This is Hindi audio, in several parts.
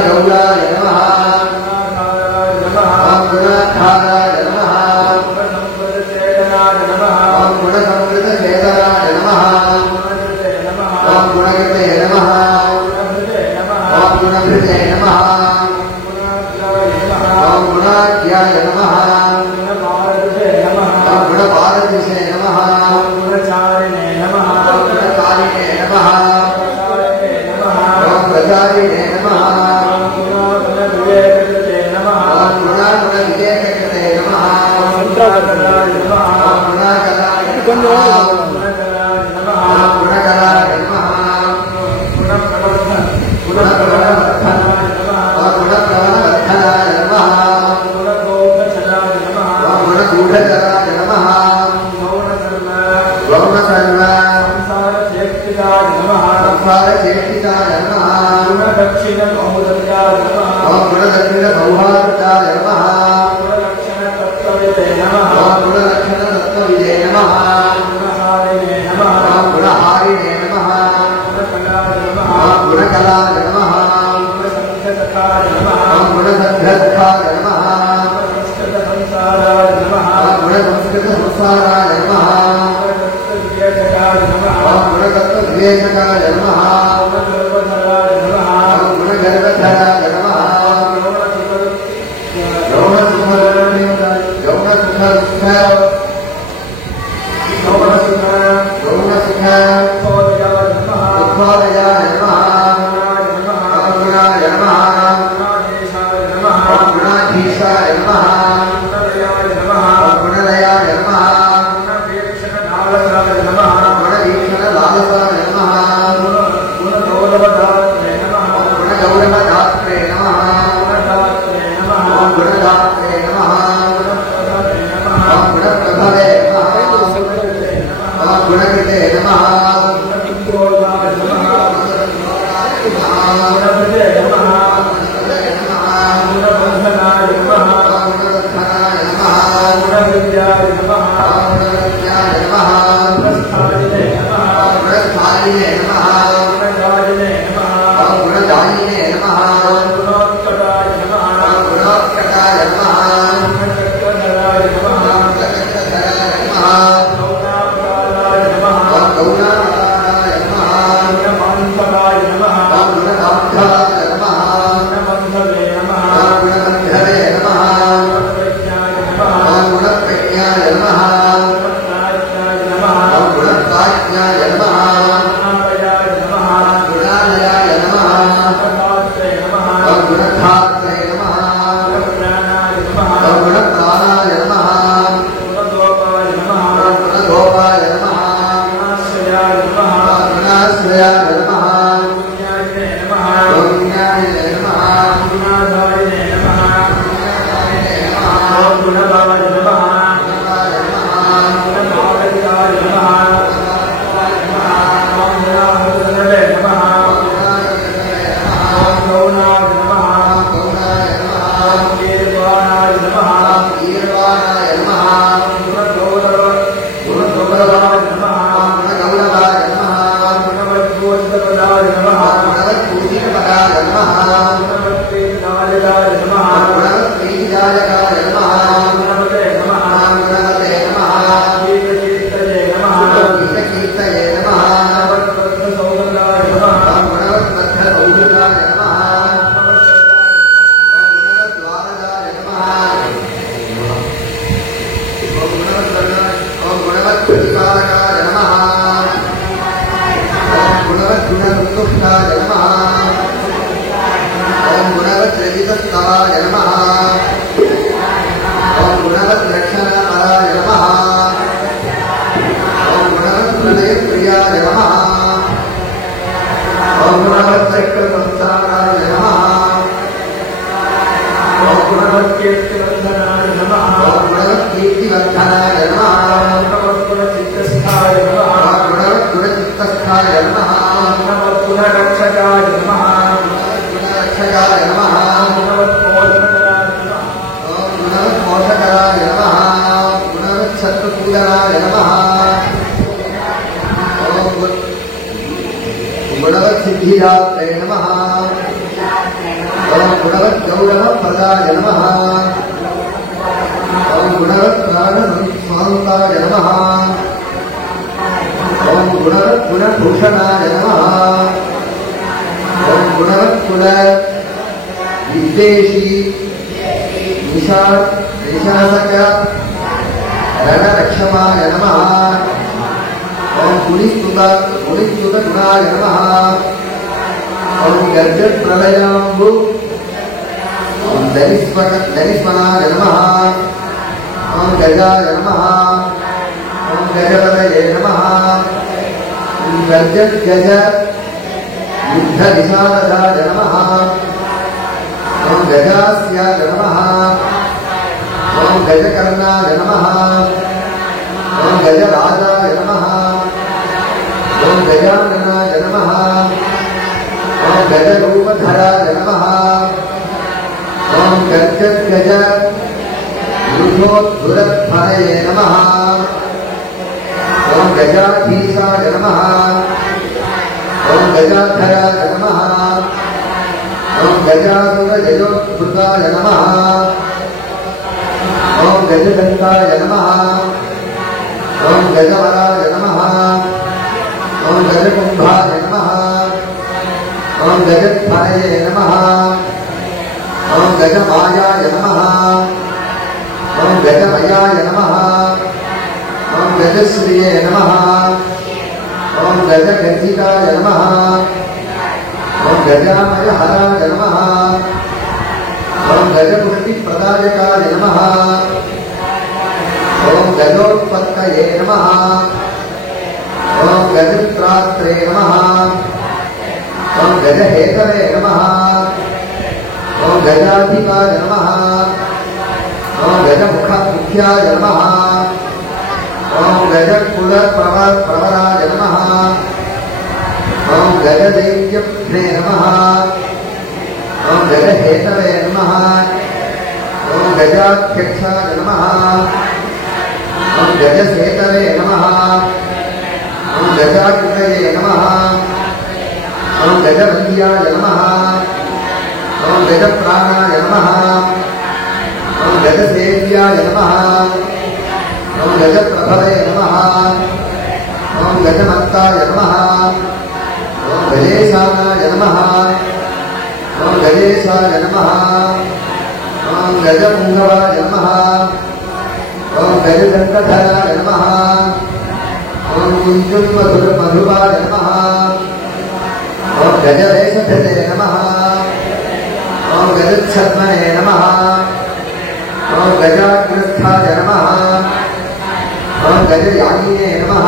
गुणगौराय नमः ओम गुणाधाराय नमः ओम गुणसंवृतचेतनाय नमः ओम गुणकृते नमः ओम गुणभृते नमः ओम गुणाढ्याय नमः ओम गुणपारदिशे नमः ओम गुणचारिणे नमः ओम प्रचारिणे नमः ओम गुणागुणविवेककृते नमः ओम गुणाकराय नमः ओम गुणकराय नमः गुणप्रवर्धनाय नमः गुणगूढचराय नमः गौणसर्वाय नमः संसारचेष्टिताय नमः गुणदक्षिणसौहार्दाय नमः गुणलक्षणतत्त्वविदे नमः गुणलक्षणतत्त्वविदे नमः गुणहारिणे नमः गुणकलाय नमः गुणसंध्यर्थाय नमः गुणसंस्कृतसंसाराय नमः गुणतत्त्वविवेचकाय नमः गुणगर्भधराय नमः गौणसुखोदयाय नमः गुणाय नमः गुणाधीशाय नमः गुणलयाय नमः गुणवीक्षणलालसाय नमः गुणगौरवदात्रे नमः गुणदात्रे नमः गुणप्रभवे नमः गुणकृते नमः गुणभृते नमः गुणबन्धनाय नमः गुणविद्याय नमः गुणस्थालिने नमः गुणदायिने नमः गुणोत्कटाय नमः गुणोत्कटाय नमः गुणचक्रधराय नमः गौणापराय नमः गुणबान्धवाय नमः गुणबान्धवाय नमः गुणबन्धवे नमः गुणबन्धवे नमः गुणप्रज्ञाय नमः गुणप्राज्ञाय नमः गुणालयाय नमः गुणधात्रे नमः गुणप्राणाय नमः गुणगोपाय नमः गुणाश्रयाय नमः गुण्याय नमः गुणाधारिणे नमः गुणवाय नमः गुणमागताय नमः गुणाहृदये नमः गौणाय नमः गीर्वाणाय नमः गुणगौरवाय नमः गुणवद्भूषितपदाय नमः गुणवत्पूजितपदाय नमः गुणवत्प्रीतिदायकाय नमः गुणवत्प्रीतिदायकाय नमः गुणवते नमः गुणवते नमः गीतकीर्तये नमः गीतकीर्तये नमः गुणवत्पद्धसौहृदाय नमः गुणवत्पद्धसौहृदाय नमः गुणवद्वारदाय नमः गुणवत्प्रतिपादकाय नमः गुणवद्गुणसन्तुष्टाय नमः गुणवद्रजितस्तवाय नमः गुणवद्रक्षणपराय नमः गुणवत्प्रणयप्रियाय नमः गुणवच्चक्रसंसाराय नमः गुणवत्कीर्तिवर्धनाय नमः गुणवत्कीर्तिवर्धनाय नमः गुणवत्गुणचित्तस्थाय नमः गुणवत्गुणचित्तस्थाय नमः गुणवत्गुणरक्षकाय नमः गुणरक्षकाय नमः गुणवत्पोषकराय नमः गुणवत्सत्त्वपूजनाय नमः गुणवत्सिद्धिदात्रे नमः गुणवद्गौरवप्रदाय नमः ॐ गुणवत्प्राणस्वान्ताय नमः ॐ गुणवद्गुणभूषणाय नमः ॐ गुणवत्कुल विद्वेषी निशासक रणरक्षमाय नमः ॐ गुणिस्तुतगुणाय नमः ॐ गर्जप्रलयाम्बु ॐ दरिस्वनाय नमः ॐ गजाय नमः ॐ गजपतये नमः ॐ गर्जद्गज युद्धविशारदाय नमः ॐ गजास्याय नमः ॐ गजकर्णाय नमः ॐ गजराजाय नमः ॐ गजाननाय नमः ॐ गजरूपधराय नमः ॐ गर्जद्गज युधोद्धुरध्वरये नमः ॐ गजाधीशाय नमः ॐ गजाधराय नमः ॐ गजासुरजयोद्धृताय नमः ॐ गजदन्ताय नमः ॐ गजवराय नमः ॐ गजकुम्भाय नमः ॐ गजध्वरये नमः ॐ गजमायाय नमः ॐ गजमयाय नमः ॐ गजश्रिये नमः ॐ गजगर्जिताय नमः ॐ गजामयहराय नमः ॐ गजपुष्टिप्रदायकाय नमः ॐ गजोत्पत्तये नमः ॐ गजत्रात्रे नमः ॐ गजहेतवे नमः ॐ गजाधिकाय नमः ॐ गजमुख्याय नमः ॐ गजकुलप्रवराय नमः ॐ गजदैत्यप्ने नमः ॐ गजहेतवे नमः ॐ गजाध्यक्षाय नमः ॐ गजसेतवे नमः ॐ गजाकृतये नमः ॐ गजवन्द्याय नमः ॐ गजप्राणाय नमः ॐ गजसेव्याय नमः ॐ गजप्रभवे नमः ॐ गजमत्ताय नमः ॐ गजेशानाय नमः ॐ गजेशाय नमः ॐ गजपुङ्गवाय नमः ॐ गजदण्डधराय नमः ॐ कुञ्जुन्मधुरमधुवाय नमः ॐ गजवेषधरे नमः ॐ गजच्छद्मने नमः ॐ गजाग्रस्थाय नमः ॐ गजयागिने नमः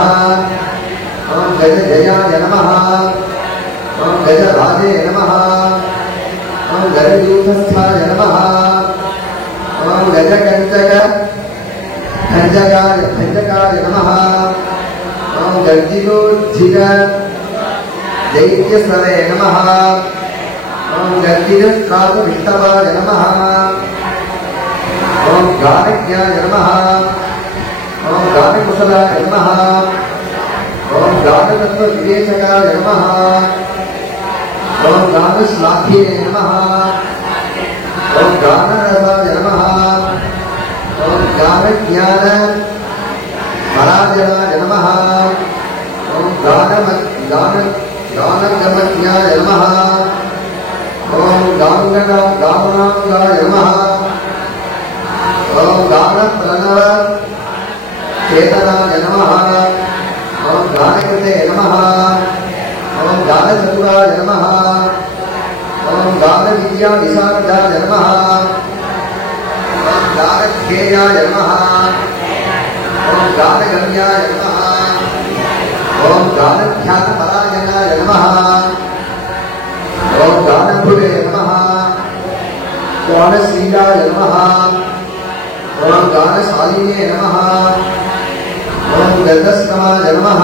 ॐ गजजयाय नमः ॐ गजराजे नमः ॐ गजयूथस्थाय नमः ॐ गजकञ्जकाय नमः ॐ गर्जितोज्झित दैत्यसवे नमः ॐ गर्जितत्रातुविष्टवाय नमः ॐ गानज्ञाय नमः ॐ गानकुशलाय नमः ॐ गानतत्त्वविवेचकाय नमः ॐ गानश्लाघ्ये नमः ॐ गानरसाय नमः ॐ गानज्ञान पराजयाय नमः ॐ गानगमज्ञाय नमः ॐ गामनाङ्गाय नमः ॐ गानप्रणव चेतनाय नमः ॐ गानकृते नमः ॐ गानचतुराय नमः ॐ गानविद्याविशारदाय नमः ॐ गानध्येयाय नमः ॐ गानगम्याय नमः ॐ गानध्यानपरायणाय नमः ॐ गानभुवे नमः गानश्रीलाय नमः ॐ गानशालिने नमः ॐ गजस्तमाय नमः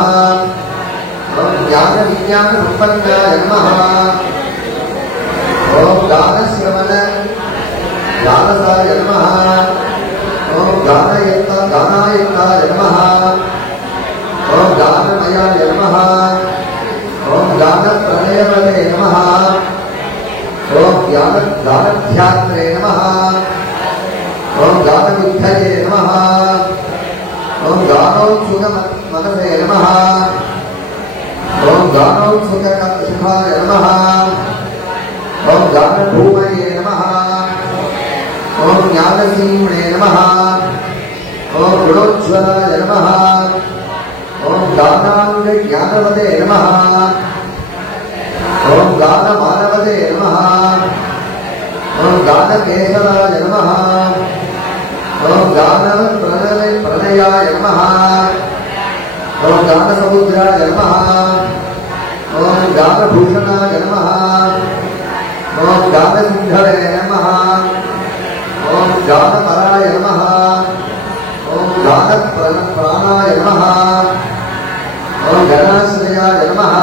ॐ ज्ञानविज्ञानसम्पन्नाय नमः ॐ गानश्रवण गानसाय नमः ॐ गानायकाय नमः ॐ गानमयाय नमः ॐ गानप्रणयवते नमः ॐ गानध्यात्रे नमः ओम गानविद्धये नमः ओम गानोत्सुकमनसे नमः ओम गानोत्सुकसुखाय नमः ओम गानभूमये नमः ओम ज्ञानसीम्णे नमः ओम गुणोज्ज्वलाय नमः ओम गानाङ्गज्ञानवते नमः ओम गानमानवते नमः ओम गानकेशराय नमः ओम गानप्रणयाय नमः ओम गानसमुद्राय नमः ओम गानभूषणाय नमः ओम गानसिंधवे नमः ओम गानपराय नमः ओम गानप्राणाय नमः ओम गणाश्रयाय नमः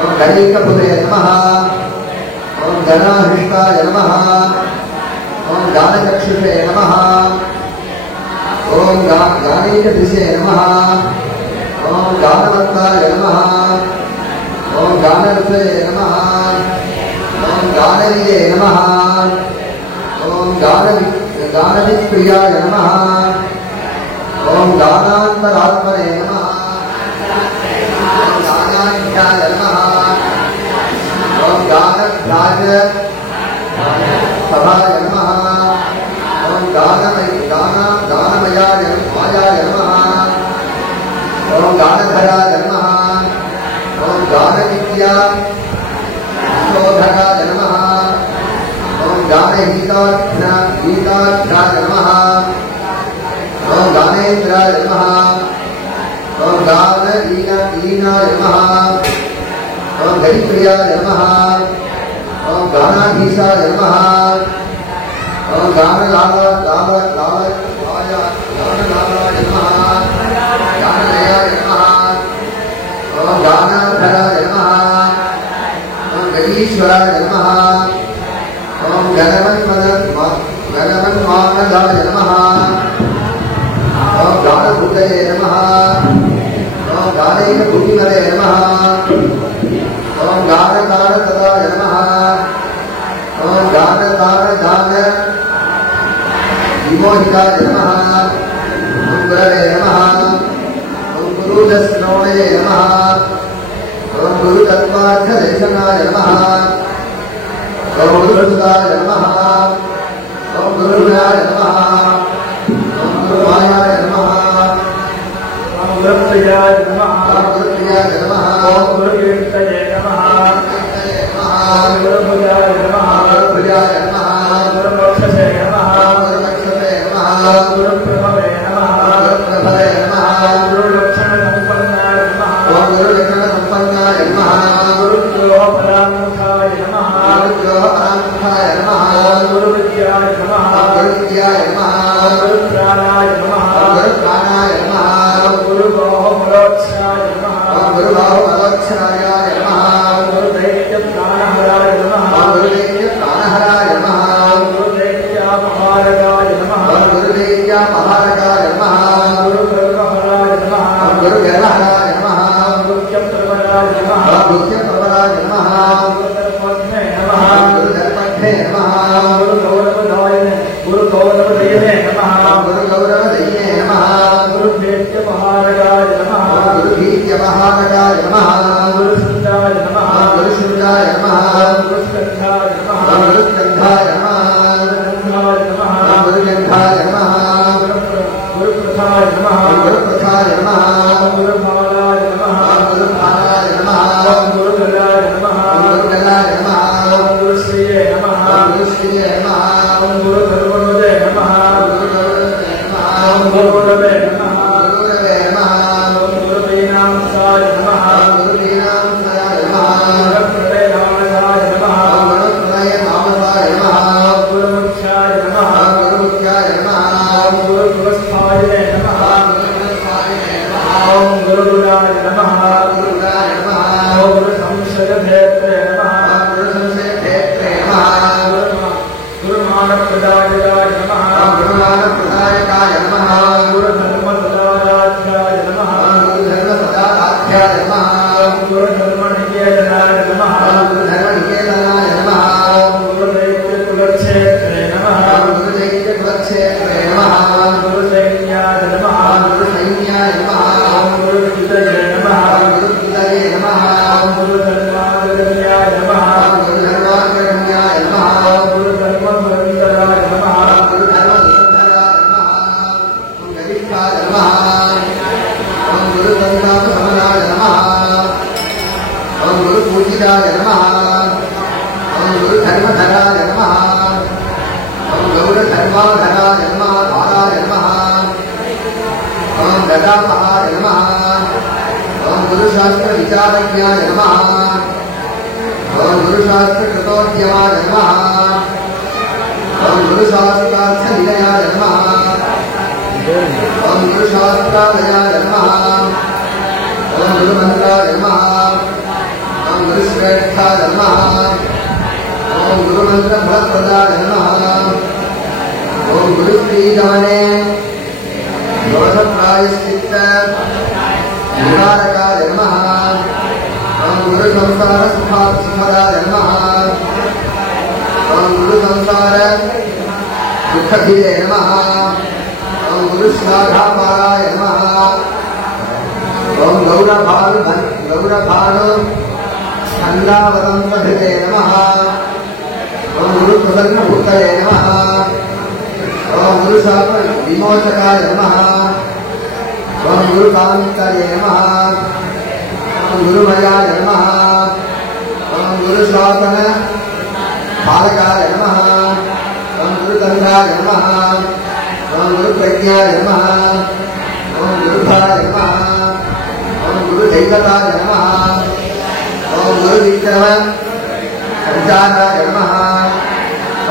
ओम गणैकपुरे नमः ओम गणाहृष्टाय नमः ओम गानचक्षुषे नमः ओम गानैकदिशे नमः ओम गानवत्ताय नमः ओम गानरसे नमः ओम गानरिये नमः ओम गानविप्रियाय नमः ओम गानान्तरात्मने नमः ओम गानाख्याय नमः ओम गानभ्राज सभाय नमः ओम गानमयाय नमः ओम गानधराय नमः ओम गानविद्या शोधराय नमः ओम गानगीताख्याय नमः ओम गानेन्द्राय नमः ओम गानलीनाय नमः ओम गणिप्रियाय नमः ओम गानाधीशाय नमः ओम गानलालाय नमः गानलयाय नमः ओम गानाधराय नमः ओम गणीश्वराय नमः ओम गणवन्मानदाय नमः ओम गानभूतये नमः ओम गानैकभूतिमरे नमः ओम गानतारतदाय नमः ओम गानतारदान विमोहिताय नमः ओम गुरवे नमः ओम गुरुदश्रवणये नमः ओम गुरुतत्त्वार्थदर्शनाय नमः ओम गुरुसुताय नमः ओम गुरुगुणाय नमः ओम गुरुमायाय नमः ओम गुरुप्रियाय नमः ओम गुरुप्रियाय नमः ओम गुरुकीर्तये नमः ओम गुरुभुजाय नमः गुरुभुजाय नमः गुरुमोक्षसे नमः गुरुमोक्षसे नमः गुरुप्रभवे नमः गुरुप्रभवे नमः गुरुलक्षणसम्पन्नाय नमः ओम गुरुलक्षणसम्पन्नाय नमः गुरुज्योपरामुखाय नमः गुरुज्योपरामुखाय नमः गुरुविद्याय नमः गुरुविद्याय नमः गुरुप्राणाय नमः गुरुप्राणाय नमः गुरुबाहुबलोत्साय नमः गुरुबाहुबलोत्साय नमः गुरुदैत्यप्राणहराय नमः गुरुदैत्यप्राणहराय नमः गुरुदैत्यापहारकाय नमः गुरुदैत्यापहारकाय नमः गुरुगर्वहराय नमः गुरुगर्वहराय नमः गुरुत्यप्रवराय नमः गुरुत्यप्रवराय नमः गुरुधर्मज्ञे नमः गुरुधर्मज्ञे नमः गुरुगौरवदयने नमः गुरुगौरवदयने नमः गुरुदैत्यपहारकाय नमः गुरुदैत्यपहारकाय नमः गुरुशुद्धाय नमः गुरुशुद्धाय नमः गुरुस्कन्धाय नमः गुरुस्कन्धाय नमः गुरुगन्धाय नमः गुरुप्रथाय नमः गुरुप्रथाय नमः गुरुभालाय नमः गुरुभालाय नमः गुरुगलाय नमः गुरुगलाय नमः गुरुश्रिये नमः गुरुश्रिये नमः गुरुधर्मनुदे नमः गुरुधर्मनुदे नमः गुरुरवे नमः गुरुरवे नमः गुरुदीनांसाय नमः गुरुदीनांसाय नमः गुरुप्रलयनामसाय नमः गुरुप्रलयनामसाय नमः गुरुमुख्याय नमः गुरुमुख्याय नमः गुरुगुवस्थाय नमः गुरुगुवस्थाय नमः गुरुगुणाय नमः गुरुगुणाय नमः गुरुसंशयभेत्रे नमः गुरुसंशयभेत्रे नमः गुरुमानप्रदायकाय नमः गुरुमानप्रदायकाय नमः गुरुधर्मसदाराध्याय नमः गुरुधर्मसदाराध्याय नमः गुरुधर्मनिकेतनाय नमः गुरुधर्मनिकेतनाय नमः जन्माधराय नमः धाराय नमः ओम गदामहाय नमः ओम गुरुशास्त्र विचारज्ञाय नमः ओम गुरुशास्त्र कृतोद्यमाय नमः ओम गुरुशास्त्रार्थ निलयाय नमः ओम गुरुशास्त्रालयाय नमः ओम गुरुमन्त्राय नमः ओम गुरुश्रेष्ठाय नमः ओम गुरुमंत्र फलप्रदाय नमः ओम गुरुश्रीगमने दोषप्रायश्चित्त निवारकाय नमः ओम गुरुसंसार सुखदाय नमः ओम गुरुसंसार दुःखभीरे नमः ओम गुरुश्लाघापाराय नमः ओम गौरभानु स्कन्दावदन्तभृते नमः ओम गुरुप्रसन्नभूतये नमः ओम गुरुशाप विमोचकाय नमः ओम गुरुकान्तये नमः ओम गुरुमयाय नमः ओम गुरुशासन पालकाय नमः ओम गुरुतन्त्राय नमः ओम गुरुप्रज्ञाय नमः ओम गुरुधाय नमः ओम गुरुदैवताय नमः ओम गुरुविक्रम संचाराय नमः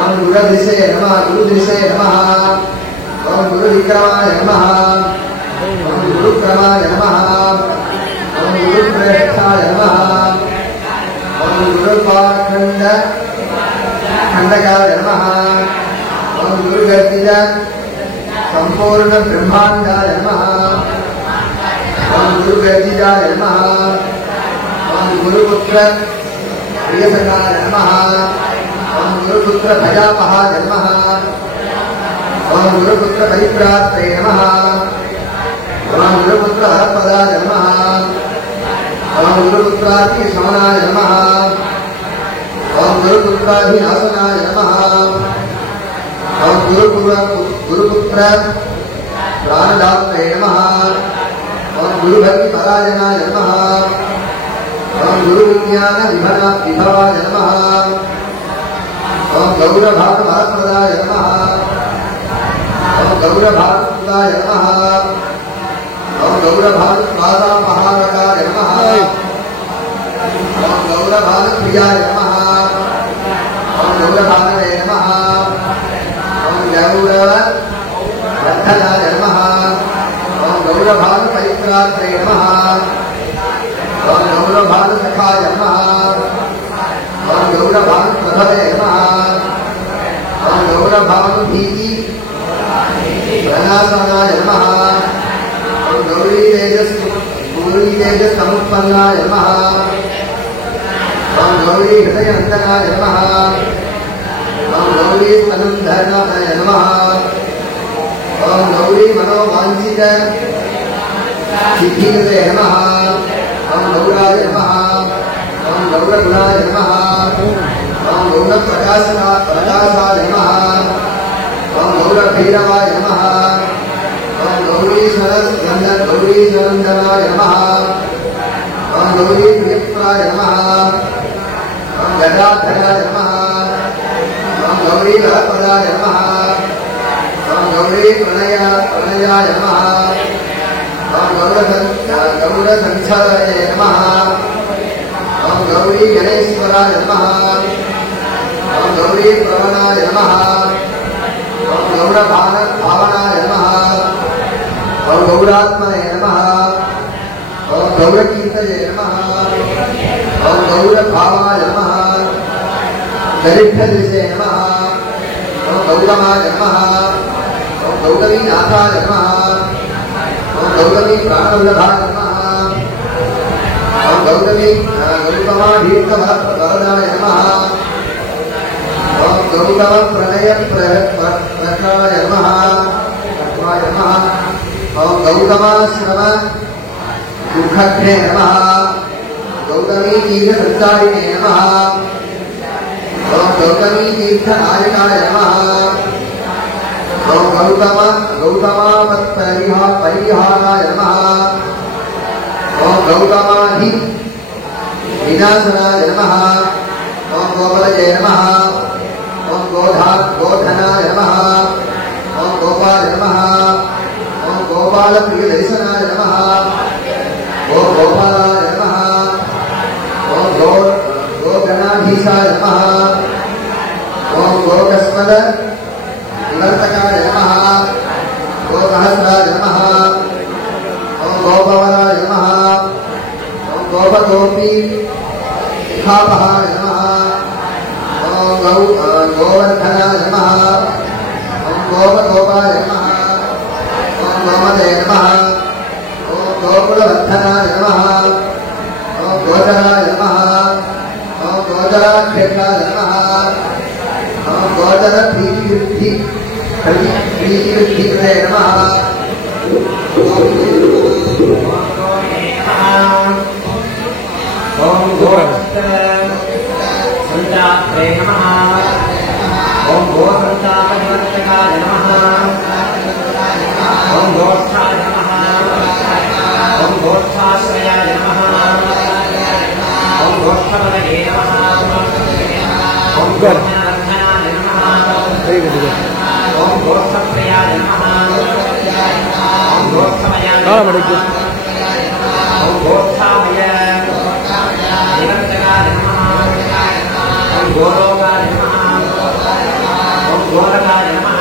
ओम गुरुदृशे नमः गुरुदृशे नमः ओम गुरुविक्रमाय नमः ओम गुरुक्रमाय नमः ओम गुरुप्रेष्ठाय नमः ओम गुरुपाखंडकाय नमः ओम गुरुगर्जित संपूर्ण ब्रह्मांडाय नमः ओम गुरुगर्जिताय नमः ओम गुरुपुत्र प्रियसखाय नमः ओम गुरुपुत्र भजामहाय नमः ओम गुरुपुत्र परिप्रात्रे नमः ओम गुरुपुत्र हरपदाय नमः ओम गुरुपुत्रादि शमनाय नमः ओम गुरुपुत्राधिनाशनाय नमः ओम गुरुपुत्र प्राणदात्रे नमः ओम गुरुभक्तिपरायणाय नमः ओम गुरुविज्ञान विभवाय नमः ओम गौरभागवरप्रदाय नमः ओम गौरभागवताय नमः ओम गौरभागवादामहारकाय नमः ओम गौरभागप्रियाय नमः ओम गौरभागवे नमः ओम गौरवर्धनाय नमः ओम गौरभागपरित्रात्रे नमः ओम गौरभागसखाय नमः ओम गौरभागप्रभवे नमः ओम गौरभागभीति प्रणाशनाय नमः ओम गौरी समुत्पन्नाय नमः ओम गौरी हृदयनन्दनाय नमः ओम गौरी स्तनंधरणाय नमः ओम गौरी मनोवांछित सिद्धिकृते नमः ओम गौराय नमः ओम गौरगुणाय नमः ओम गौरप्रकाशाय नमः ओम गौरभैरवाय नमः ओम गौरीश्वरनन्दनाय नमः ओम गौरी प्रियप्राय नमः ओम गदाधराय नमः ओम गौरी हरपदाय नमः ओम गौरी प्रणयाय नमः ओम गौरसंचाराय नमः ओम गौरी गणेश्वराय नमः ओम गौरी प्रवणाय नमः ओम गौरभावनाय नमः ओम गौरात्मने नमः ओम गौरकीर्तये नमः ओम गौरभावाय नमः दरिद्रदृशे नमः ओम गौरमाय नमः ओम गौरवीनाथाय नमः ओम गौरवी प्राणवल्लभाय नमः ओम गौतमाधीर्थवरदाय नमः ओम गौतमप्रणयप्रकाय नमः ओम गौतमाश्रम दुःखघ्ने नमः गौतमी तीर्थसंचारिणे नमः ओम गौतमी तीर्थनायकाय नमः ओम गौतमापत्परिहाराय नमः ओम गौतमाधि विनाशनाय नमः ओम गोपलये नमः ओम गोधनाय नमः गोपद निवर्तकाय नमः ओम सहस्राय नमः ओम गोपवराय नमः ओम गोपगोपी खापहाय नमः ओम गोवर्धनाय नमः ओम गोपगोपाय नमः ओम गोमदे नमः ओम गोकुलवर्धनाय नमः ओम गोचराय नमः ओम गोचराक्षेत्राय नमः ओम गोचर प्रीतिवृद्धि नमः ओम गोसंतापे नमः ओम गोसंतापनिवर्तकाय नमः ओम गोष्ठाय नमः ओम गोष्ठाश्रयाय नमः ओम गोष्ठपदये नमः ओम गोष्ठवर्धनाय नमः ओम गोष्ठप्रियाय नमः ओम गोष्ठमयाय नमः ओम गोष्ठामय निवर्तकाय नमः ओम गोलोकाय नमः ओम गोलकाय नमः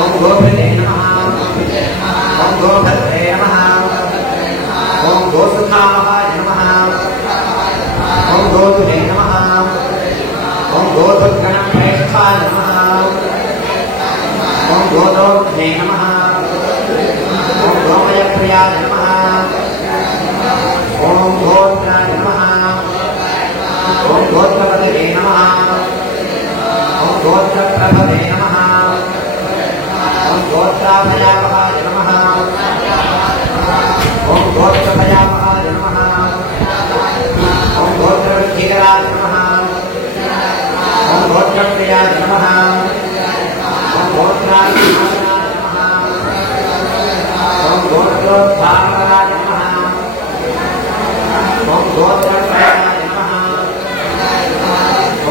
ओम गोभृते नमः ओम गोभद्रे नमः ओम गोसुखामहाय नमः ओम गोधुहे नमः ओम गोधुगणप्रेष्ठाय नमः ओम गोदोग्धे नमः ओम गोमयप्रियाय नमः ओम गोत्राय नमः ओम गोत्रपदये नमः ओम गोत्रप्रभवे नमः ओम गोत्राभयावहाय नमः ओम गोत्रभयावहाय नमः ओम गोत्रवृद्धिकराय नमः ओम गोत्रप्रियाय नमः ओम गोत्राभिनाशनाय नमः ओम गोत्रोद्धारकाय नमः ओम गोत्रत्रयाय नमः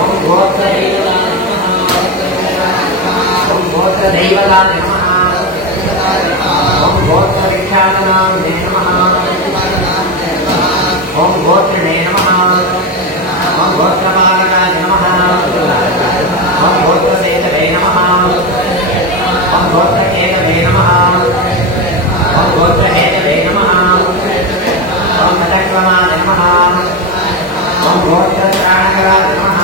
ओम गोत्रदैवताय नमः ओम गोत्रदैवताय नमः ओम गोत्रविख्यातनाम्ने नमः ओम गोत्रिणे नमः ओम गोत्रपालकाय नमः ओम गोत्रसेतवे नमः ओम गोत्रकेतवे नमः ओम गोत्रहेतवे नमः ओम नटक्रमाय नमः ओम गोत्रत्राणकराय नमः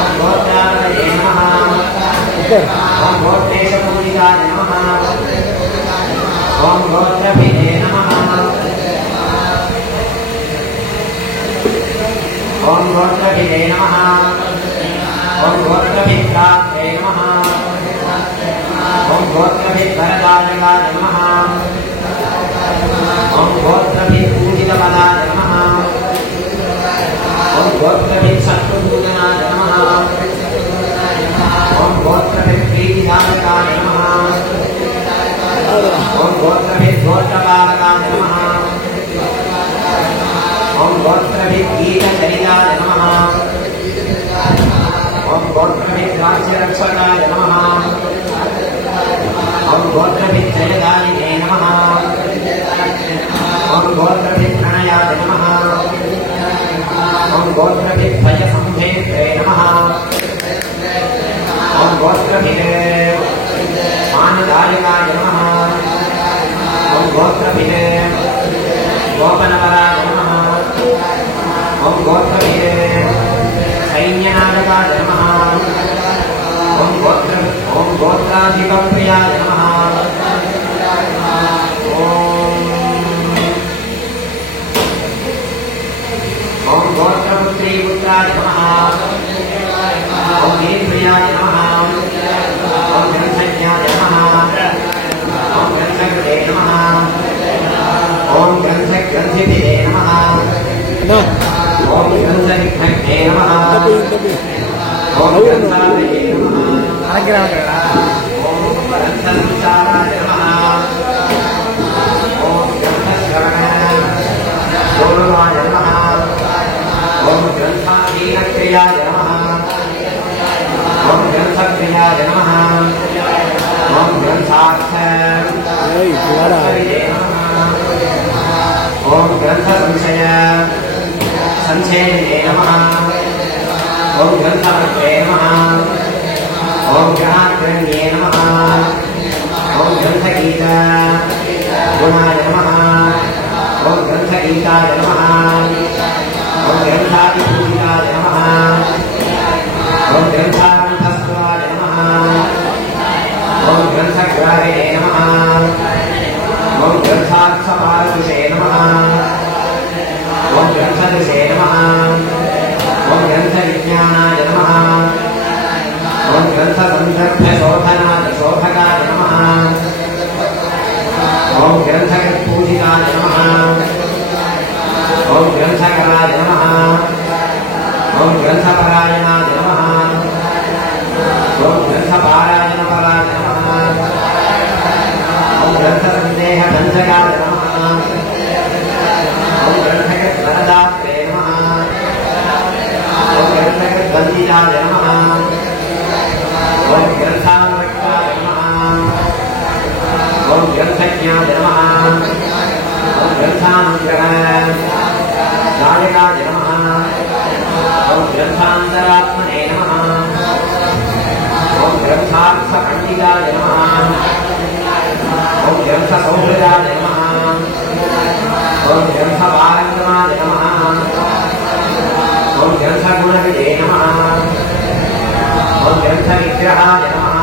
ओम गोत्रालये नमः ओम गोत्रेशपूजिताय नमः ओम गोत्रभिदे नमः ओम गोत्रभिदे नमः ओम गोत्रभित्रात्रे नमः ओम गोत्रभिद्वरदायकाय नमः ओम गोत्रभिपूजितपदाय नमः ओम गोत्रभिशत्रुपूजनाय नमः ओम गोत्रभिप्रीतिदायकाय नमः ओम गोत्रभिद्गोत्रपालकाय नमः ओम गोत्रभिद्गीतचरिताय नमः ओम गोत्रभिद्राज्यरक्षकाय नमः ओम गोत्रभिज्जयदायिने नमः ओम गोत्रभिप्रणयाय नमः ओम गोत्रभिद्भयसंभेत्रे नमः ओम गोत्रभिमानदायकाय नमः ओम गोत्रभिगोपनवराय नमः ओम गोत्रभिसैन्यनायकाय नमः ओम गोत्राधिपप्रियाय नमः ओम गोत्रपुत्रीपुत्राय नमः ओम नीलप्रियाय नमः ओम ग्रंथज्ञाय नमः ओम ग्रंथकृते नमः ओम ग्रंथग्रंथिभिदे नमः ओम ग्रंथविघ्नज्ञे नमः ओम ग्रंथालये नमः ओम ग्रंथसंचाराय नमः ओम ग्रंथश्रवणाय नमः ओम ग्रंथाधीनक्रियाय नमः ओम ग्रंथक्रियाय नमः ओम ग्रंथार्थ ओम ग्रंथसंशय संशयिने नमः ओम ग्रंथपत्रे नमः ओम ग्रहाग्रण्ये नमः ओम ग्रंथगीत गुणाय नमः ओम ग्रंथगीताय नमः ओम ग्रंथादिपूजिताय नमः ओम ग्रंथानंदस्वाय नमः ओम ग्रंथग्राहे नमः ओम ग्रंथार्थपारदुषे नमः ओम ग्रंथदुषे नमः ओम ग्रंथविज्ञानाय नमः ओम ग्रंथसंदर्भशोभनादिशोभकाय नमः ओम ग्रंथपूजिताय नमः ओम ग्रंथकराय नमः ओम ग्रंथपरायणाय नमः ओम ग्रंथपारायणपराय नमः ओम ग्रंथसंदेहबन्धकाय नमः ओम ग्रंथकवरदात्रे नमः ओम ग्रंथकबन्दिताय नमः ओम ग्रंथानुरक्ताय नमः ओम ग्रंथज्ञाय नमः ओम ग्रंथानुग्रहदायकाय नमः ओम ग्रंथान्तरात्मने नमः ओम ग्रंथार्थपण्डिताय नमः ओम ग्रंथसौहृदाय नमः ओम ग्रंथपारङ्गमाय नमः ओम ग्रंथगुणविदे नमः ओम ग्रंथविग्रहाय नमः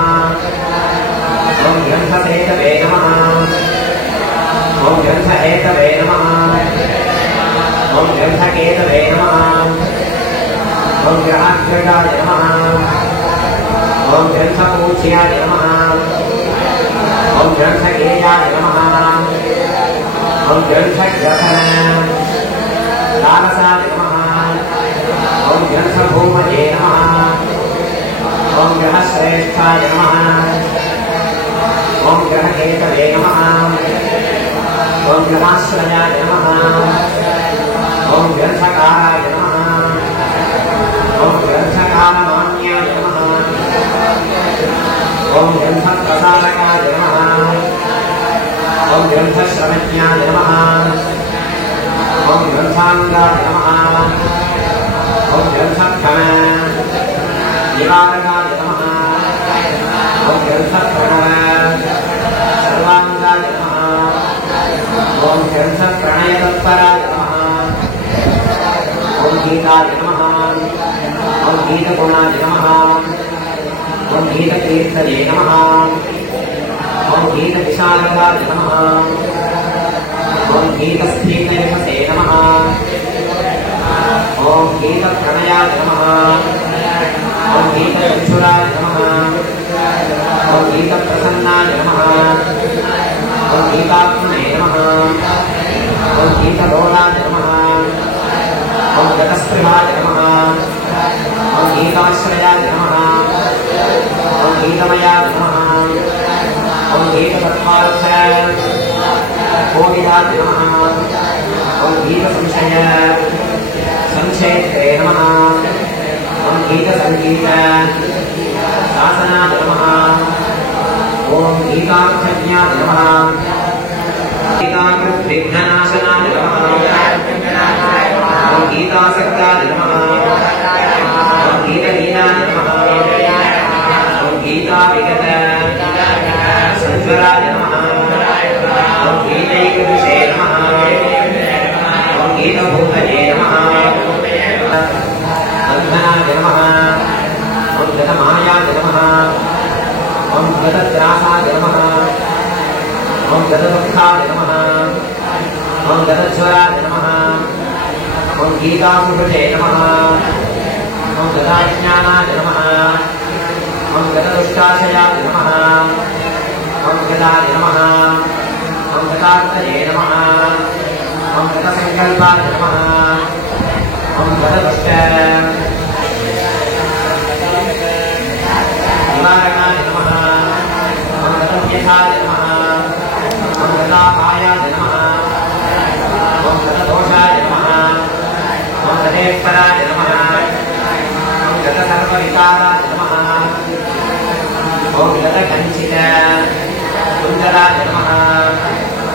ओम ग्रंथसेतवे नमः ओम ग्रंथहेतवे नमः ओम ग्रंथकेतवे नमः ओम ग्रहाग्रगाय नमः ओम ग्रंथपूज्याय नमः ओम ग्रंथगेयाय नमः ओम ग्रंथग्रथनलालसाय नमः ओम ग्रंथभूमये नमः ओम ग्रहश्रेष्ठाय नमः ओम ग्रहकेतवे नमः ओम ग्रहाश्रयाय नमः ओम ग्रंथकाराय नमः ओम ग्रंथकालमान्याय नमः ओम ग्रंथप्रसारकाय नमः ओम ग्रंथश्रवज्ञाय नमः ओम ग्रंथांगाय नमः ओम ग्रंथनिवारकाय नमः ओम ग्रंथप्रणवसर्वांगाय नमः ओम ग्रंथप्रणयतत्पराय नमः ओम गीताय नमः ओम गीतगुणाय नमः ओम गीतकीर्तने नमः ओम गीतविशारदाय नमः ओम गीतस्फीतयसे नमः ओम गीतप्रणयाय नमः ओम गीतचक्षुराय नमः ओम गीतप्रसन्नाय नमः ओम गीतात्मने नमः ओम गीतलोलाय नमः ओम गतस्पृहाय नमः ओम गीताश्रयाय नमः ओम गीतमयाय नमः ओम गीततत्पार्थकोटिदाय नमः ओम गीतसंशयसंक्षेत्रे नमः ओम गीतसङ्गीतशासनाय नमः ओम गीतार्थज्ञाय नमः गीताकृद्विघ्ननाशनाय नमः ओम गीतासक्ताय नमः ओम गीतहीनाय नमः ओम गीताविगतसंज्वराय नमः ओम गीतैकविषे नमः ओम गीतभूतये नमः बन्धनाय नमः ओम गतमायाय नमः ओम गतत्रासाय नमः ओम गतदुःखाय नमः ओम गतज्वराय नमः ओम गीतासुभृते नमः ओम गताज्ञानाय नमः ओम गतदुष्टाशयाय नमः ओम गताय नमः ओम गतार्थये नमः ओम गतसङ्कल्पाय नमः ओम गतदुष्ट निवारणाय नमः ओम गतव्यथाय नमः ओम गतापायाय नमः ओम गतदोषाय नमः ओम गतेश्वराय नमः ओम गतसर्वविकाराय नमः ओम गतकञ्चित सुन्दराय नमः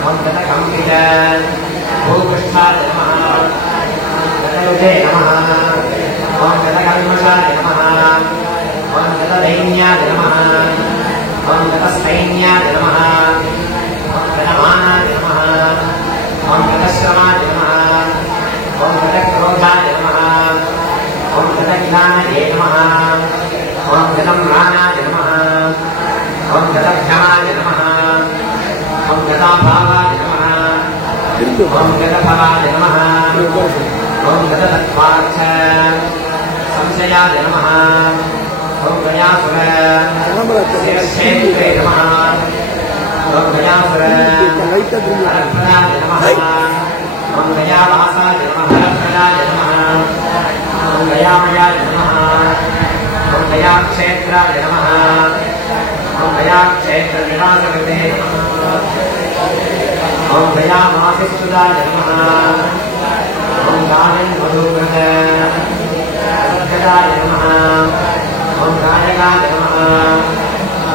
ओम गतकम्पित भूपृष्ठाय नमः गतयुगे नमः ओम गतकल्मषाय नमः ओम गतदैन्याय नमः ओम गतस्थैन्याय नमः ओम गतमानाय नमः ओम गतश्रमाय नमः ओम गतक्रोधाय नमः ओम गतज्ञानाय नमः ओम गतम्राणाय नमः ओम गतभ्रमाय नमः ओम गताभावाय नमः ओम गतभवाय नमः ओम गततत्त्वार्थ संशयाय नमः ओम गयासुर शिरश्चेत्रे नमः ओम गयासुर हरप्रदाय नमः ओम गयावासाय नमः हरप्रदाय नमः ओम गयामयाय नमः ओम गयाक्षेत्राय नमः ओम गयाक्षेत्रविनाशकृते नमः ओम गयामासिस्तुदाय नमः ओम गायन्मधुकृतदाय नमः ओम गायकाय नमः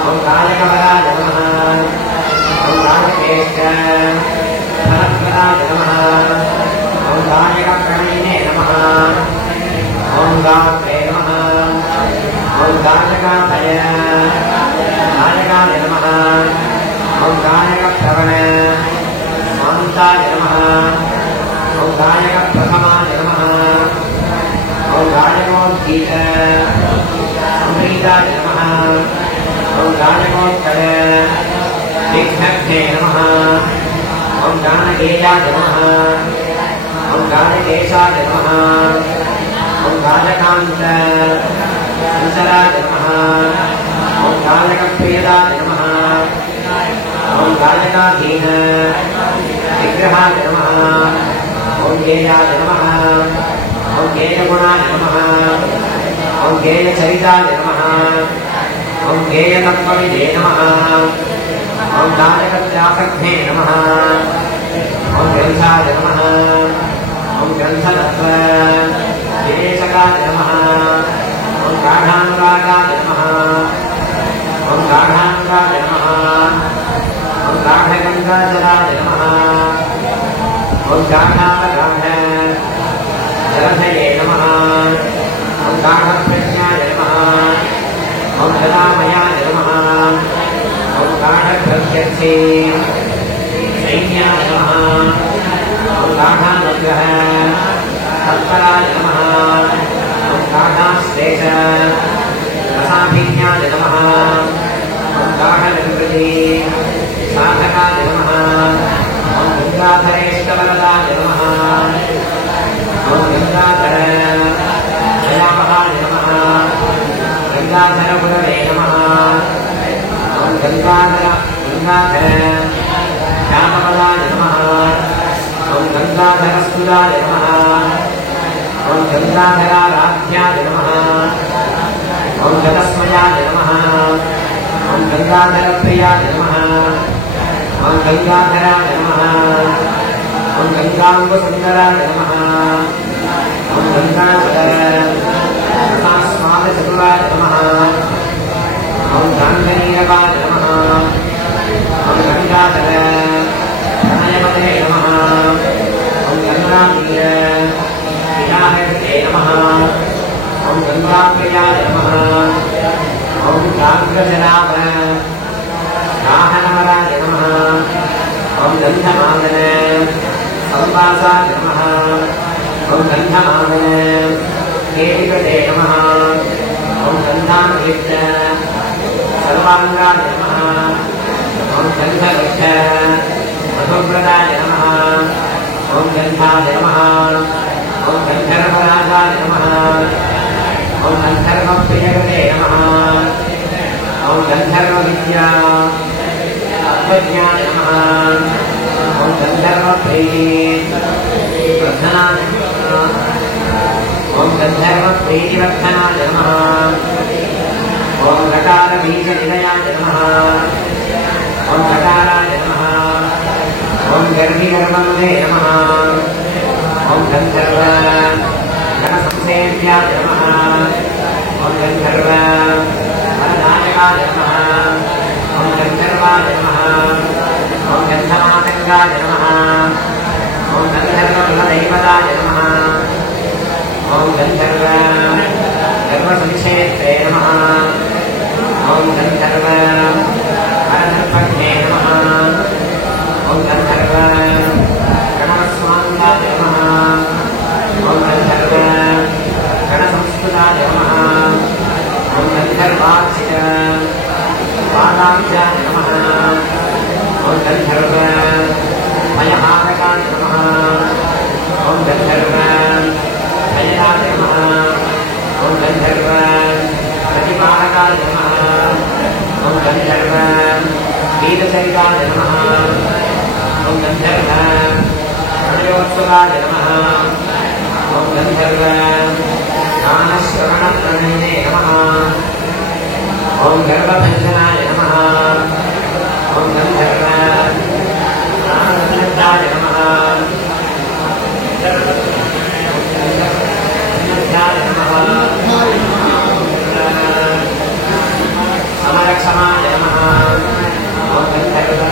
ओम गायकवराय नमः ओम गायकेश्च फलप्रदाय नमः ओम गायकप्रणयिने नमः ओम गात्रे नमः ओम गायकाय नमः ओम गायकप्रवण शान्ताय नमः ओम गायकप्रथमाय नमः ओम गायकोद्गीत अमृताय नमः ओम गायकोत्कल विघ्नघ्ने नमः ओम गानगेयाय नमः ओम गानकेशाय नमः ओम गायकान्त संसराय नमः ओम गायकप्रियदाय नमः ओम गायकाधीन विग्रहाय नमः ओम गेयाय नमः ओम गेयगुणाय नमः ओम गेयचरिताय नमः ओम गेयतत्त्वविदे नमः ओम गायकत्यासक्ते नमः ओम ग्रन्थाय नमः ओम ग्रन्थतत्त्व विवेचकाय नमः ओम गाढानुरागाय नमः ओम गाढानुरागाय नमः ओम गाढगङ्गाजलाय नमः ओम गाढागाढ जलधये नमः ओम गाढप्रज्ञाय नमः ओम गदामयाय नमः ओम गाढप्रत्यर्थे सैन्याय नमः ओम गाढानुग्रह तत्पराय नमः ओम गाढाश्लेष रसाभिज्ञाय नमः ओम गाढनिवृत्ति साधकाय नमः ओम गंगाधरेष्टवरदाय नमः ओम गंगाधर दयामहाय नमः गंगाधरगुरवे नमः ओम गंगाधर श्यामपदाय नमः ओम गंगाधरस्तुदाय नमः ओम गंगाधराराध्याय नमः ओम गतस्मयाय नमः ओम गंगाधरप्रियाय नमः ओम गंगाधराय नमः ओम गंगांगसुंदराय नमः ओम गंगाधरस्मादचतुराय नमः ओम गांगनीरवाय नमः ओम गंगाधर प्रणयपते नमः ओम गंगाधीर विनायके नमः ओम गंगाप्रियाय नमः ओम गांगजनाभ गाहनवराय नमः ओम गंधमादन संवासाय नमः ओम गंधमादन केलिकटे नमः ओम गंधामृत सर्वांगाय नमः ओम गंधविष्ठ मधुप्रदाय नमः ओम गंधाय नमः ओम गंधर्वराजाय नमः ओम गंधर्वप्रियकृते नमः ओम गंधर्वविद्या तत्त्वज्ञाय नमः ओम गंधर्वप्रीति वर्धनाय नमः ओम गंधर्वप्रीतिवर्धनाय नमः ओम घटारबीजनिलयाय नमः ओम घटाराय नमः ओम गर्भिगर्भमुदे नमः ओम गंधर्व गणसंसेव्याय नमः ओम गंधर्व वरदायकाय नमः ओम गंधर्वाय नमः ओम गंधमातंगाय नमः ओम गंधर्वकुलदैवताय नमः ओम गंधर्व पादाभ्यां नमः ॐ गन्धर्व मयहारकाय नमः ॐ गन्धर्व भयनाय नमः ॐ गन्धर्व प्रतिपालकाय नमः ॐ गन्धर्व वीरचरिताय नमः ॐ गन्धर्व प्रणयोत्सवाय नमः ॐ गन्धर्व ज्ञानश्रवणप्रणये नमः ॐ गर्भभञ्जनाय नमः ॐ गन्धर्व आनन्ददाय नमः समरक्षमाय नमः ॐ गन्धर्व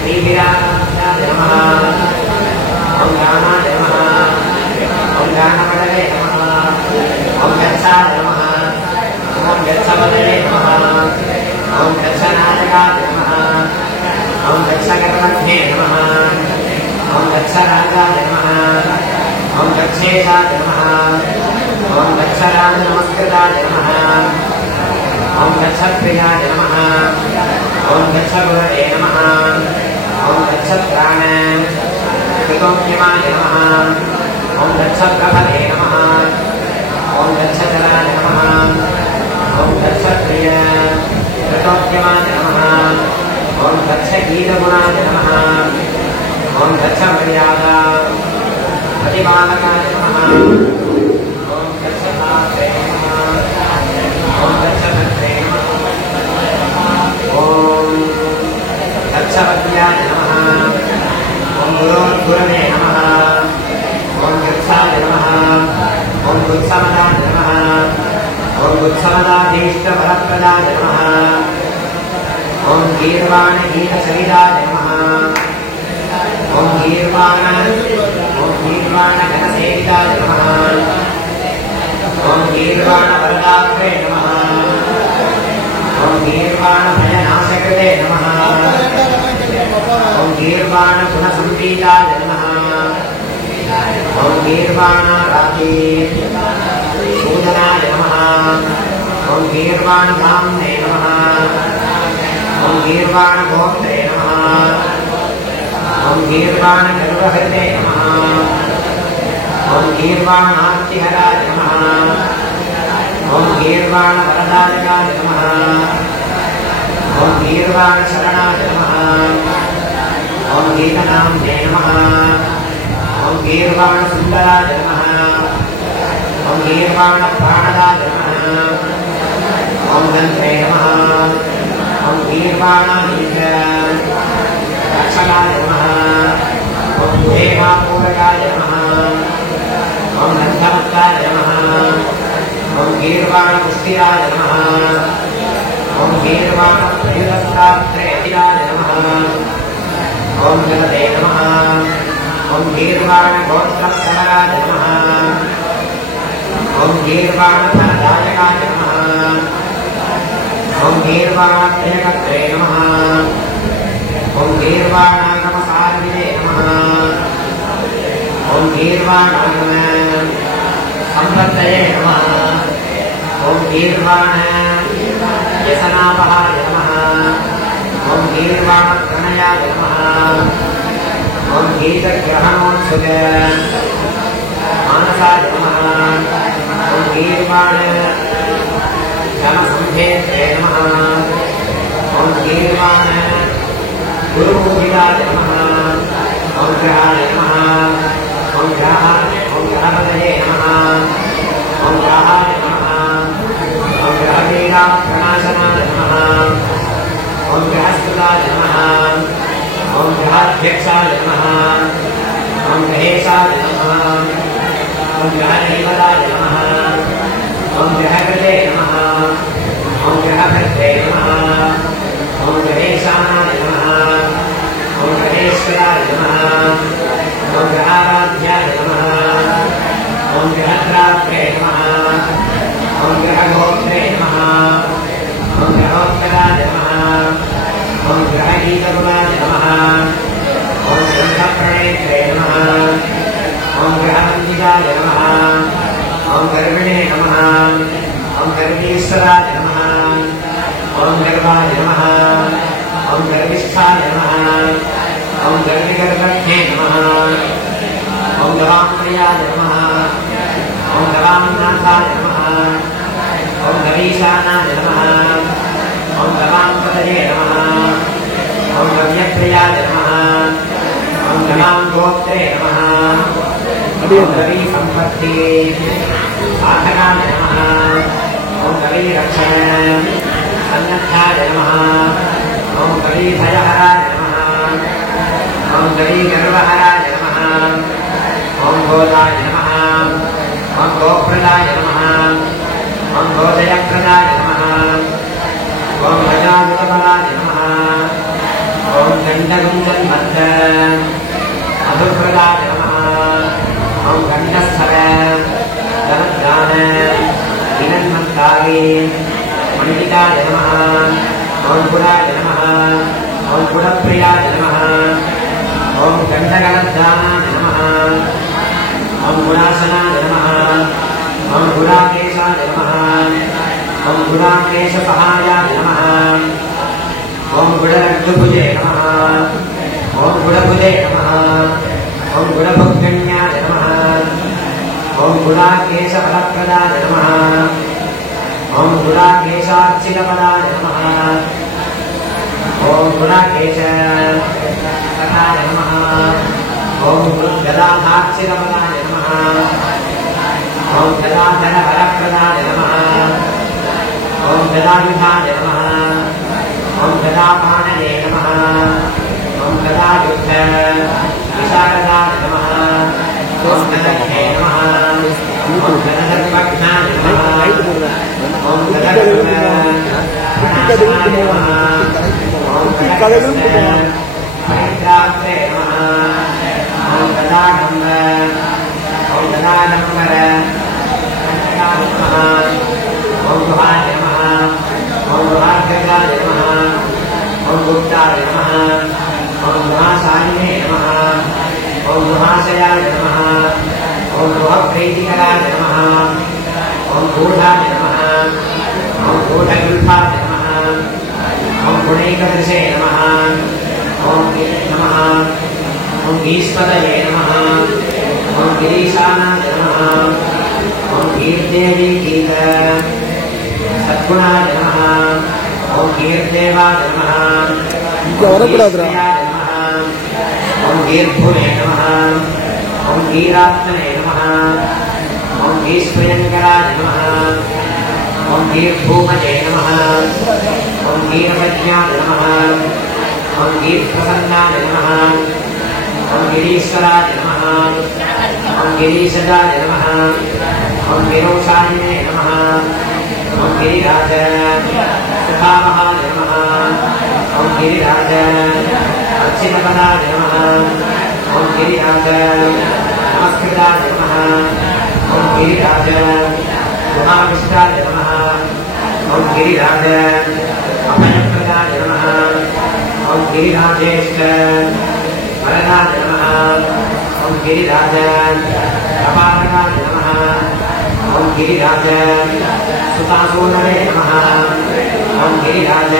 श्रीवीराय नमः ॐ ज्ञानाय नमः ॐ ज्ञानमण्डले नमः ॐ गच्छाय नमः ॐ गच्छवदने नमः ॐ गच्छनायकाय नमः ॐ गच्छगर्भध्ये नमः ॐ गच्छराजाय नमः ॐ गच्छेशाय नमः ॐ गच्छराजनमस्कृताय नमः ॐ गच्छप्रियाय नमः ॐ गच्छगुरवे नमः ॐ गच्छत्राण कृतोऽप्यमाय नमः ॐ गच्छप्रभवे नमः ॐ गच्छचराय नमः ॐ गच्छप्रिय कृतोऽप्यमाय नमः ॐ गच्छगीतगुणाय नमः ॐ गच्छमर्यादा प्रतिपालकाय नमः ॐ गच्छतात्रे नमः ॐ गच्छभद्रे नमः ॐ गच्छवद्याय नमः ॐ गुरोर्गुरवे नमः ॐ गच्छाय नमः ॐ गुत्समदाय नमः ॐ गुत्समदाधीष्टफलप्रदाय नमः ॐ गीर्वाणगीतसरिताय नमः ॐ गीर्वाणगणसेविताय नमः ॐ गीर्वाणवरदात्रे नमः ॐ गीर्वाणभयनाशकृते नमः ॐ गीर्वाणगुणसंपीताय नमः ॐ गीर्वाणाराते शूदनाय नमः ॐ गीर्वाणधाम्ने नमः ॐ गीर्वाणगोत्रे नमः ॐ गीर्वाणगर्वहृते नमः ॐ गीर्वाणार्तिहराय नमः ॐ गीर्वाणवरदायकाय नमः ॐ गीर्वाणशरणाय नमः ॐ गीतनाम्ने नमः ॐ गीर्वाणसुन्दराय नमः ॐ गीर्वाणप्राणदाय नमः ॐ गन्धे नमः ॐ गीर्वाणानीच रक्षकाय नमः ॐ देवापूरकाय नमः ॐ गन्धवत्ताय नमः ॐ गीर्वाणपुष्टिराय नमः ॐ गीर्वाणप्रयुतत्रात्रे अतिराय नमः ॐ जगते नमः ॐ गीर्वाणगोत्रप्रहराय नमः ॐ गीर्वाणफलदायकाय नमः ॐ गीर्वाणप्रियकर्त्रे नमः ॐ गीर्वाणागमसारिणे नमः ॐ गीर्वाणागम संवर्धये नमः ॐ गीर्वाण व्यसनापहाय नमः ॐ गीर्वाणप्रणयाय नमः ॐ गीतग्रहणोत्सुक मानसाय नमः ॐ गीर्वाण जनसंभेत्रे नमः ॐ गीर्वाण गुरुपूजिताय नमः ॐ ग्रहाय नमः ॐ ग्रहपतये नमः ॐ ग्रहाय नमः ॐ ग्रहपीडाप्रणाशनाय नमः ॐ ग्रहस्कृताय नमः ॐ ग्रहाध्यक्षाय नमः ॐ ग्रहेशाय नमः ॐ ग्रहदैवताय नमः ॐ ग्रहकृते नमः ॐ ग्रहभद्रे नमः ॐ ग्रहेशानाय नमः ॐ ग्रहेश्वराय नमः ॐ ग्रहाराध्याय नमः ॐ ग्रहत्रात्रे नमः ॐ ग्रहगोत्रे नमः ॐ ग्रहोत्तराय नमः ॐ ग्रहगीतगुणाय नमः ॐ ग्रन्थप्रणेत्रे नमः ॐ ग्रहवन्दिताय नमः ॐ गर्विणे नमः ॐ गर्वीश्वराय नमः ఓం గర్వాయ నమః ఓం గర్విష్ఠాయ నమః ఓం గర్విగర్భే నమః ఓం గవాంప్రియాయ నమః ఓం గవాంనాథాయ నమః ఓం గవీశానాయ నమః ఓం గవాంపతయే నమః ఓం గవ్యప్రియాయ నమః ఓం గవాంగోత్రే నమః ఓం గవీ సంపత్తి సాధనాయ నమః ఓం గవీ రక్షణ సన్నద్ధాయ నమః ఓం గవీ భయహరాయ నమః ఓం గవీ గర్వహరాయ నమః ఓం గోదాయ నమః ఓం గోప్రదాయ నమః ఓం గోదయప్రదాయ నమః ఓం గజాయుతబలాయ నమః ఓం గండగుంజన్మత్త మధుప్రదాయ నమః ఓం గండస్థల ధనదాన వినన్మంతాగే మణిపితాయ నమః ఓం పురాయ నమః ఓం పురప్రియాయ నమః ఓం గండగణదానాయ నమః ఓం గుణాసనాయ నమః ఓం గుణాకేశాయ నమః ఓం గుణాకేశసహాయాయ నమః ఓం గుణరగ్ధుభుజే నమః ఓం గుణభుజే నమః ఓం గుణభుగ్గణ్యాయ నమః ఓం గుణాకేశఫలప్రదాయ నమః ఓం గుణాకేశార్చితపదాయ నమః ఓం గుణాకేశ సఖాయ నమః ఓం గదాధార్చితపదాయ నమః ఓం గదాధర వరప్రదాయ నమః ఓం గదాయుధాయ నమః ఓం గదాపాణయే నమః ఓం గదాయుద్ధ విశారదాయ నమః ఓం గదహే నమః ఓం గదర్పఘ్నాయ నమః ఓం గదర్ప ప్రణాశనాయ నమః ఓం గదర్ప పరిత్రాత్రే నమః ఓం గదాడంబ ఓం గదాడంబర ఓం గుహాయ నమః ఓం గుహార్గజాయ నమః ఓం గుప్తాయ నమః ఓం గుహాశాయినే నమః ఓం గుహాశయాయ నమః ఓం గుహప్రీతికరాయ నమః ఓం గూఢాయ నమః ఓం గూఢగుల్ఫాయ నమః ఓం గుణైకదృశే నమః ఓం నమః ఓం ఈశ్వరయే నమః ఓం గిరీశానాయ నమః ఓం కీర్దేవి గీత సద్గుణాయ నమః ఓం కీర్దేవాయ నమః ఓం గీర్భువే నమః ఓం గీరాత్మనే నమః ఓం గీస్వయంకరాయ నమః ఓం గీర్భూమజే నమః ఓం గీరవజ్ఞాయ నమః ఓం గీర్ప్రసన్నాయ నమః ఓం గిరీశ్వరాయ నమః ఓం గిరీశజాయ నమః ఓం గిరోషాయినే నమః ఓం గిరిరాజ సుఖామహాయ నమః ఓం గిరిరాజ అర్చితపదాయ నమః ఓం గిరిరాజ నమస్కృతాయ నమః ఓం గిరిరాజ గుహావిష్టాయ నమః ఓం గిరిరాజ అభయప్రదాయ నమః ఓం గిరిరాజేష్ట వరదాయ నమః ఓం గిరిరాజ కపాలకాయ నమః ఓం గిరిరాజ సుతాసూనరే నమః ఓం గిరిరాజ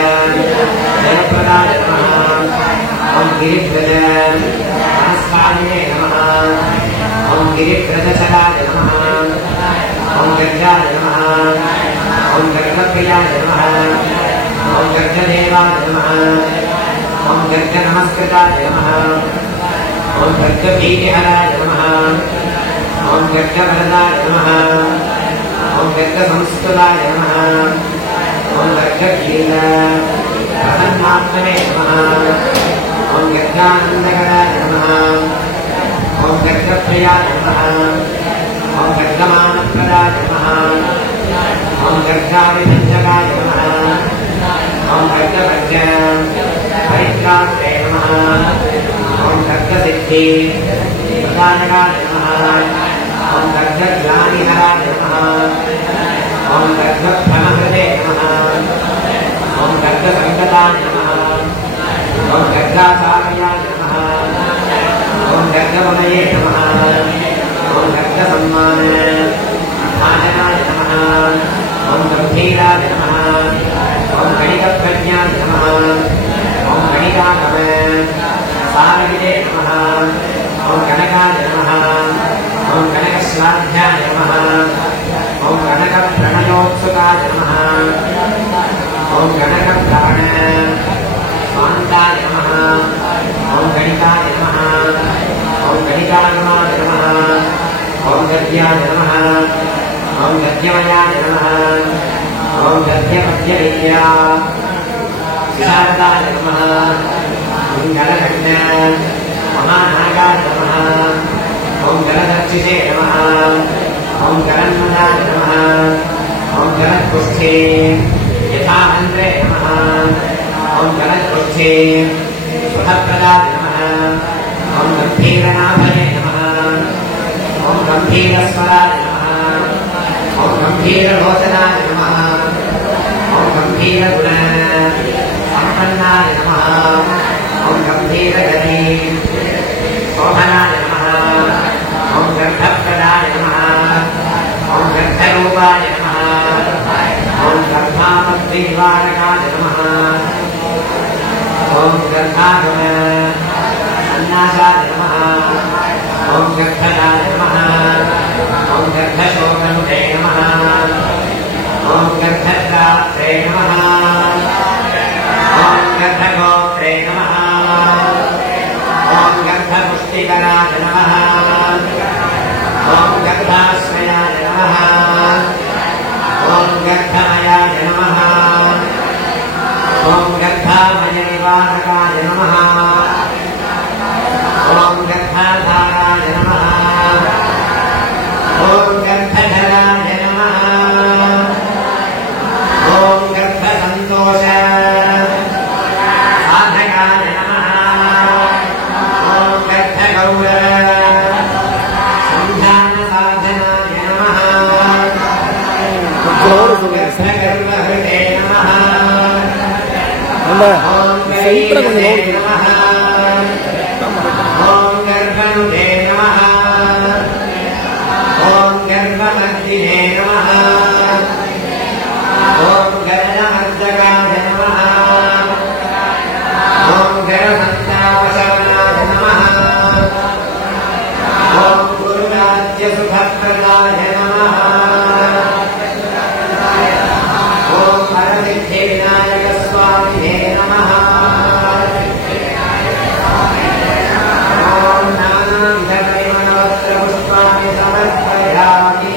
జయప్రదాయ నమః ఓం గిరిధ్వజ నమస్కారిణే నమః ఓం గిరిధ్వజశరాయ నమః ఓం గర్జాయ నమః ఓం గర్గప్రియాయ నమః ఓం గర్గదేవాయ నమః ఓం గర్గ నమస్కృతాయ నమః ఓం గర్గభీతిహరాయ నమః ఓం గర్గవరదాయ నమః ఓం గర్గసంస్కృతాయ నమః ఓం గర్గక్షీల ప్రసన్నాత్మనే నమః ఓం గర్గానందకరాయ నమః ఓం గర్గప్రియాయ నమః ఓం గర్గమానప్రదాయ నమః ఓం గర్గావిభంజకాయ నమః ఓం గర్గభర్గ పరిత్రాత్రే నమః ఓం గర్గసిద్ధి ప్రదాయకాయ నమః ఓం గర్గజ్ఞానిహరాయ నమః ఓం గర్గభ్రమహృదే నమః ఓం గర్గసంగతాయ నమః ఓం గర్గాసారయాయ నమః ఓం గర్గమునయే నమః ఓం గర్గసమ్మాన భాజనాయ నమః ఓం గంభీరాయ నమః ఓం గణిక नमः ओम गणकप्राण स्वान्ताय नमः ओम गणिताय नमः ओम गणितागमाय नमः ओम गद्याय नमः ओम गद्यमयाय नमः ओम गद्यमध्यविद्या शारदाय नमः ओम गणकण्ठ महानागाय नमः ओम गणदक्षिषे नमः ओम गणन्मदाय नमः ओम गणत्पुष्ठे यथामन्त्रे नमः ओम गणत्पुष्ठे सुखप्रदाय नमः ओम गम्भीरनाभये नमः ओम गम्भीरस्वराय नमः ओम गम्भीरलोचनाय नमः ओम गम्भीरगुण सम्पन्नाय नमः ओम गम्भीरगणे शोभनाय नमः ओम गर्भप्रदाय नमः ओम गर्भरूपाय नमः ओम गर्भामग्निवारकाय नमः ओम गर्भागम अन्नासाय नमः ओम गर्भदाय नमः ओम गर्भशोकनुते नमः ओम गर्भत्रात्रे नमः ओम गर्भगोत्रे नमः ओम गर्भपुष्टिकराय नमः ओम गर्भाश्रयाय नमः ओम गर्भमयाय नमः ओम गर्भामयनिवारकाय नमः ओम गर्भाधाराय नमः ओम गर्भधराय नमः ओम गर्भसन्तोष साधकाय नमः ओम गर्भगौरव संधानसाधनाय नमः ओम गर्भगर्भहृते नमः ओम गरीबहृते नमः ओम गर्भनुते नमः ओम गर्भमर्दिने नमः ओम गरमर्दकाय नमः ओम गरसन्तापशमनाय नमः ओम गुरुराज्यसुखप्रदाय नमः ओम परसिद्धिविनायकस्वामिने नमः ओम नानाविधपरिमलवस्त्रपुष्पाणि समर्पयामि